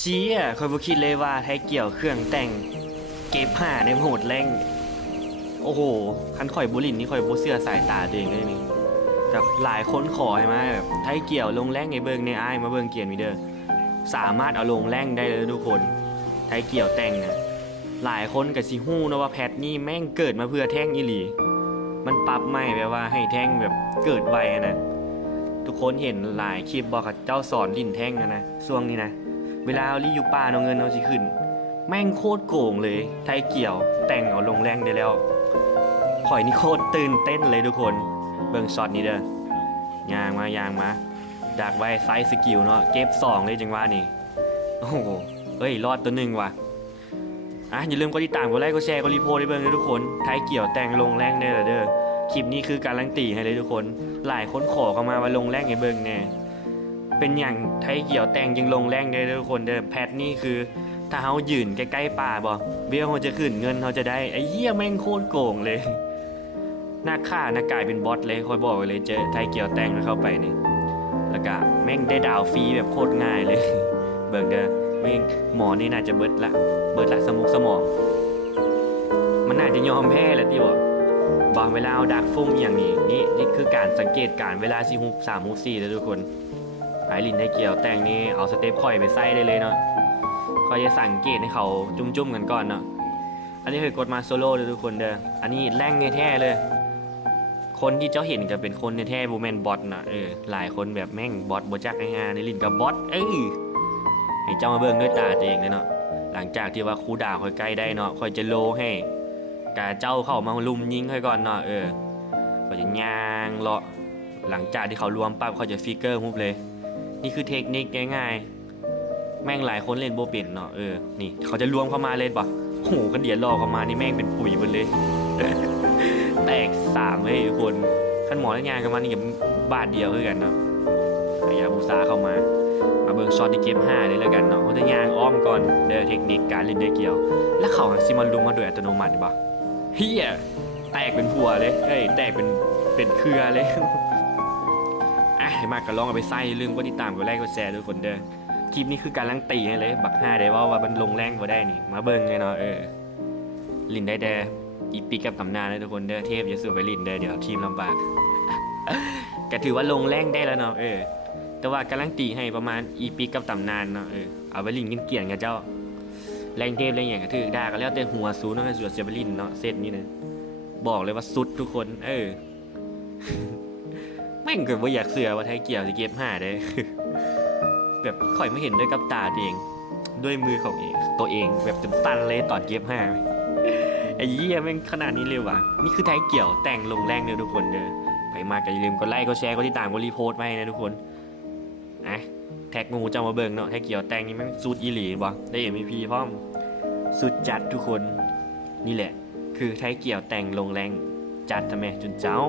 ชี้อ่ะคอยบ่คิดเลยว่าไทยเกี่ยวเครื่องแต่งเก็บผ้าในโหดแรงโอ้โหคันข่อยบุลินนี่ข่อยบ่เชื่อสายตาตัวเองเลยนี่กับหลายคนขอให้มาแบบไทยเกี่ยวลงแรงในเบิงในอ้ายมาเบิงเกียร์มีเด้อสามารถเอาลงแรงได้เลยทุกคนไทยเกี่ยวแต่งนะหลายคนก็สิฮู้นะว่าแพทนี่แม่งเกิดมาเพื่อแท่งอีหลีมันปรับใหม่แบบว่าให้แท่งแบบเกิดไวนะทุกคนเห็นหลายคลิปบอกกับเจ้าสอนลิ้นแท่งนะช่วงนี้นะเวลาเอาลีอยู่ป่าเอาเงินเอาสิขึ้นแม่งโคตรโกงเลยไทยเกี่ยวแต่งเอาลงแรงได้แล้วข่อยนี่โคตรตื่นเต้นเลยทุกคนเบิ่งช็อตนี้เด้อยางมาดักไว้ไซส์สกิลเนาะเก็บ2เลยจังว่านี่โอ้โหเฮ้ยรอดตัวหนึ่งว่ะอย่าลืมกดติดตามกดไลค์กดแชร์กดรีโพสต์ให้เบิ่งด้วยทุกคนไทยเกี่ยวแต่งลงแรงได้เด้อคลิปนี้คือการันตีให้เลยทุกคนหลายคนขอเข้ามาว่าลงแรงให้เบิ่งแน่เป็นอย่างไทยเกี่ยวแต่งยังลงแรงได้ทุกคนเด้อแพทนี่คือถ้าเฮายืนใกล้ๆป่าบ่เบี้ยเขาจะขึ้นเงินเขาจะได้ไอ้เหี้ยแม่งโคตรโกงเลยหน้าฆ่าหน้ากลายเป็นบอทเลยคอยบอกเลยเจอไทยเกี่ยวแต่งเข้าไปนี่แล้วก็แม่งได้ดาวฟรีแบบโคตรง่ายเลยเบิ่งเด้อแม่งหมอนี่น่าจะเบิดละสมองมันน่าจะยอมแพ้แล้วที่บอกบางเวลาเอาดักฟุ้มอย่างนี้นี่คือการสังเกตการเวลา4 ฮุก3 ฮุก4แล้วทุกคนไอรินไทยเกี่ยวแต่งนี่เอาสเต็ปค่อยไปใส่ได้เลยเนาะค่อยจะสังเกตให้เขาจุ่มกันก่อนเนาะอันนี้คือกดมาโซโล่เลยทุกคนเด้ออันนี้แรงแท้เลยคนที่เจ้าเห็นก็เป็นคนแท้บูแมนบอทนะหลายคนแบบแม่งบอทบ่จักง่ายๆในลินกับบอทให้เจ้ามาเบิ่งด้วยตาตัวเองเลยเนาะหลังจากที่ว่าครูด่าค่อยใกล้ได้เนาะค่อยจะโลให้กาเจ้าเข้ามาลุมยิงค่อยก่อนเนาะค่อยจะย่างเลาะหลังจากที่เขารวมปั๊บค่อยจะฟิกเกอร์ฮุบเลยนี่คือเทคนิคง่ายๆแม่งหลายคนเล่นโบเป็นเนาะนี่เขาจะรวมเข้ามาเลยป่ะโหกันเดี๋ยวรอเข้ามานี่แม่งเป็นปุ๋ยหมดเลย แตก3เลยทุกคนขั้นหมอแล้วงานกันมานี่กับบาทเดียวคือกันเนาะยาบูซาเข้ามาเบิ่งช็อตที่เกม5เลยแล้วกันเนาะเขาจะย่างอ้อมก่อนเดินเทคนิคการเล่นได้เกี่ยวแล้วเขาซิมันลุมมาโดยอัตโนมัติป่ะเฮียแตกเป็นพัวเลยแตกเป็นเครือเลยให้มากก็ลองเอาไปใส่ลืมกดติดตามกดไลค์กดแชร์ทุกคนเด้อคลิปนี้คือการลังตีให้เลยบัก5ได้ว่ามันลงแรงบ่ได้นี่มาเบิ่งไงเนาะลินได้แดอีปีกับตำนานเลยทุกคนเด้อเทพอย่าสู้ไปลินเด้อเดี๋ยวทีมลำบากก็ถือว่าลงแรงได้แล้วเนาะแต่ว่าการันตีให้ประมาณอีปีกับตำนานเนาะเอาไปลินกันเกี่ยงกับเจ้าแรงเทพแรงอย่างก็ถือด่าก็แล้วแต่หัวซูนเนาะส่วนเสียไปลินเนาะเซตนี้นะบอกเลยว่าสุดทุกคนแม่งเกิดว่าอยากเสือว่าไทยเกี่ยวจะเก็บ5ได้ แบบค่อยไม่เห็นด้วยกับตาตัวเองด้วยมือของตัวเองแบบตันเลยตอนเก็บ5ไอ้เหี้ยแม่งขนาดนี้เลยว่ะนี่คือไทยเกี่ยวแต่งลงแรงเลยทุกคนเด้อไปมาก็อย่าลืมกดไลค์กดแชร์กดติดตามกดรีโพสต์ไว้นะทุกคนแท็กงูจะมาเบิ่งเนาะไทยเกี่ยวแต่งนี่แม่งสุดอีหลีบ่ได้ MVP พร้อมสุดจัดทุกคนนี่แหละคือไทยเกี่ยวแต่งลงแรงจัดทำไมจนเจ้า